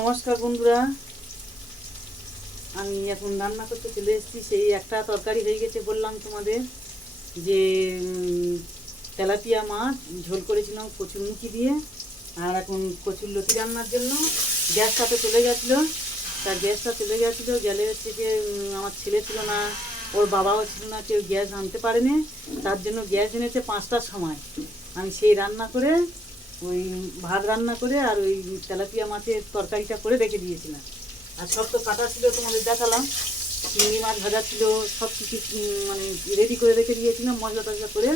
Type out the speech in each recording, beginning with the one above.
নমস্কার বন্ধুরা, আমি এখন রান্না করতে চলে এসেছি। সেই একটা তরকারি হয়ে গেছে, বললাম তোমাদের যে তেলাপিয়া মাছ ঝোল করেছিলাম কচুরমুখী দিয়ে। আর এখন কচুরলতি রান্নার জন্য গ্যাসটা তো চলে গেছিলো। তার গ্যাসটা চলে গেছিলো গেলে হচ্ছে যে আমার ছেলে ছিল না, ওর বাবাও ছিল না, কেউ গ্যাস আনতে পারেনি। তার জন্য গ্যাস এনেছে 5টার সময়। আমি সেই রান্না করে ওই ভাত রান্না করে আর ওই তেলাপিয়া মাছের তরকারিটা করে রেখে দিয়েছিলাম। আর সব তো কাটা ছিল, তোমাদের দেখালাম। চিংড়ি মাছ ভাজা ছিল, সব কিছু মানে রেডি করে রেখে দিয়েছিলাম মশলা টশলা করে।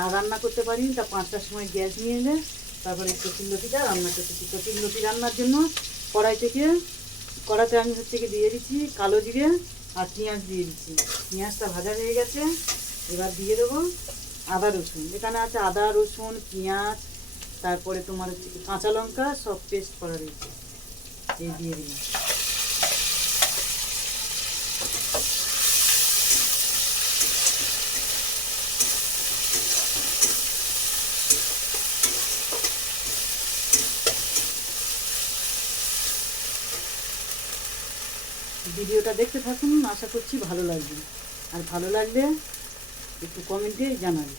আর রান্না করতে পারিনি, তা 5টার সময় গ্যাস নিয়ে এলে তারপরে কচুরলতিটা রান্না করতেছি। কচুরলতি রান্নার জন্য কড়াতে আমি হচ্ছে কি দিয়ে দিচ্ছি কালো জিরে আর পেঁয়াজ দিয়ে দিচ্ছি। পেঁয়াজটা ভাজা হয়ে গেছে, এবার দিয়ে দেবো আদা রসুন। এখানে আছে আদা রসুন পেঁয়াজ, তারপরে তোমার হচ্ছে কাঁচা লঙ্কা, সব পেস্ট করা রয়েছে, এই দিয়ে দিই। ভিডিওটা দেখতে থাকুন, আশা করছি ভালো লাগবে। আর ভালো লাগলে একটু কমেন্টে জানাবে।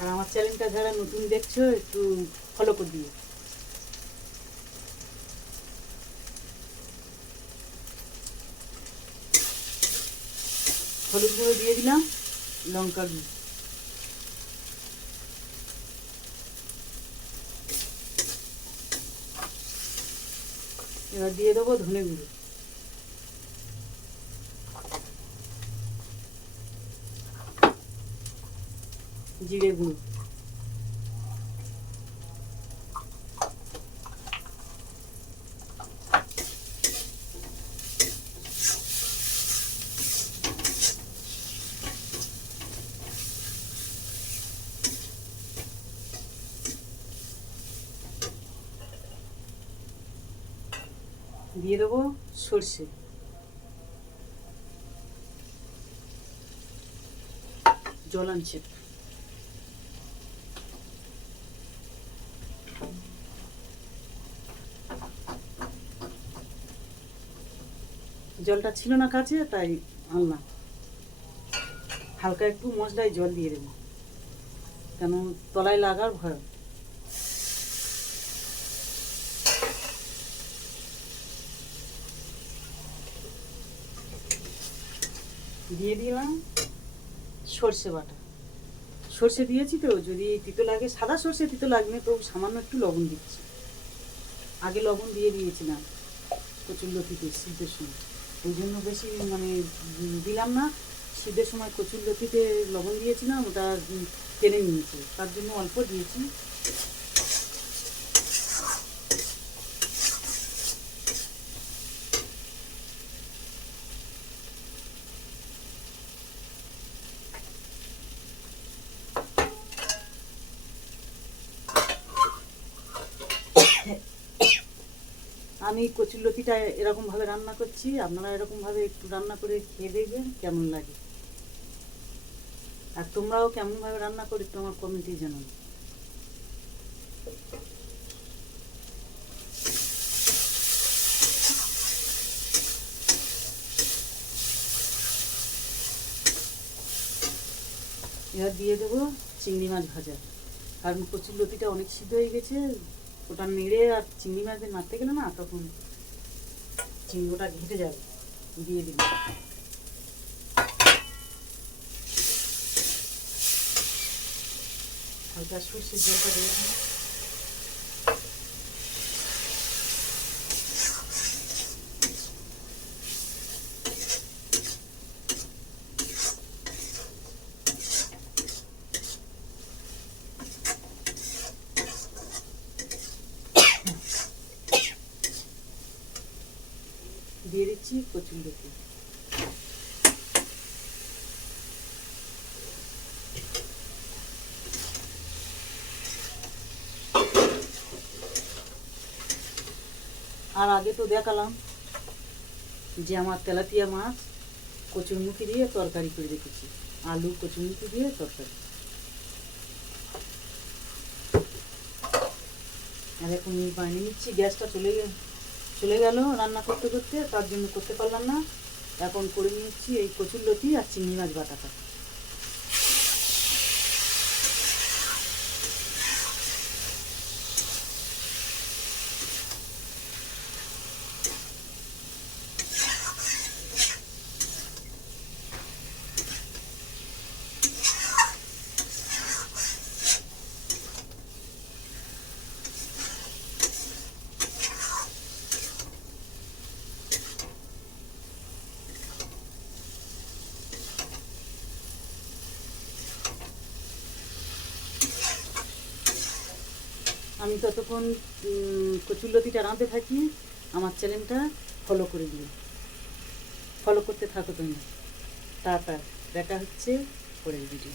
আর আমার চ্যানেলটা যারা নতুন দেখছো একটু ফলো করে দিও। হলুদ গুঁড়ো দিয়ে দিলাম, লঙ্কার গুঁড়ো, এবার দিয়ে দেবো ধনে গুঁড়ো, জিরে গুঁড়ো, দিয়ে দেবো সর্ষে, জল আনছে। জলটা ছিল না কাছে, তাই আনলাম। হালকা একটু মশলায় জল দিয়ে দেবো, কেন তলায় লাগার ভয়। দিয়ে দিলাম সর্ষে বাটা। সর্ষে দিয়েছি তো, যদি তিতো লাগে, সাদা সর্ষে তিতো লাগবে তো সামান্য একটু লবণ দিচ্ছি। আগে লবণ দিয়ে দিয়েছিলাম কচুরলতিতে সিদ্ধের সময়, ওই জন্য বেশি মানে দিলাম না। সিদ্ধের সময় কচুরলতিতে লবণ দিয়েছিলাম, ওটা টেনে নিয়েছে, তার জন্য অল্প দিয়েছি। আমি কচুরলতিটা এরকমভাবে রান্না করছি, আপনারা এরকমভাবে একটু রান্না করে খেয়ে দেখবেন কেমন লাগে। আর তোমরাও কেমনভাবে রান্না করে একটু আমার কমেন্টে জানাবে। এবার দিয়ে দেবো চিংড়ি মাছ ভাজা। কারণ কচুরলতিটা অনেক সিদ্ধ হয়ে গেছে, ওটা নেড়ে আর চিংড়ি মাছ দিয়ে নাড়তে গেলে না তখন চিংড়িটা ঘেটে যাবে। দিয়ে দিবি হালকা সর্ষের জলটা দিয়ে দিই। দিয়ে দিচ্ছি কচুরলতি। আর আগে তো দেখালাম যে আমার তেলাপিয়া মাছ কচুরমুখী দিয়ে তরকারি করে রেখেছি, আলু কচুরমুখী দিয়ে তরকারি। আর এখন বানিয়ে নিচ্ছি, গ্যাসটা চলে গেল রান্না করতে করতে, তার জন্য করতে পারলাম না। এখন করে নিচ্ছি এই কচুরলতি আর চিংড়ি মাছ বাটাটা। আমি ততক্ষণ কচুরলতিটা রাঁধতে থাকি, আমার চ্যানেলটা ফলো করে দিও, ফলো করতে থাকো তুমি। টাটা, দেখা হচ্ছে পরের ভিডিও।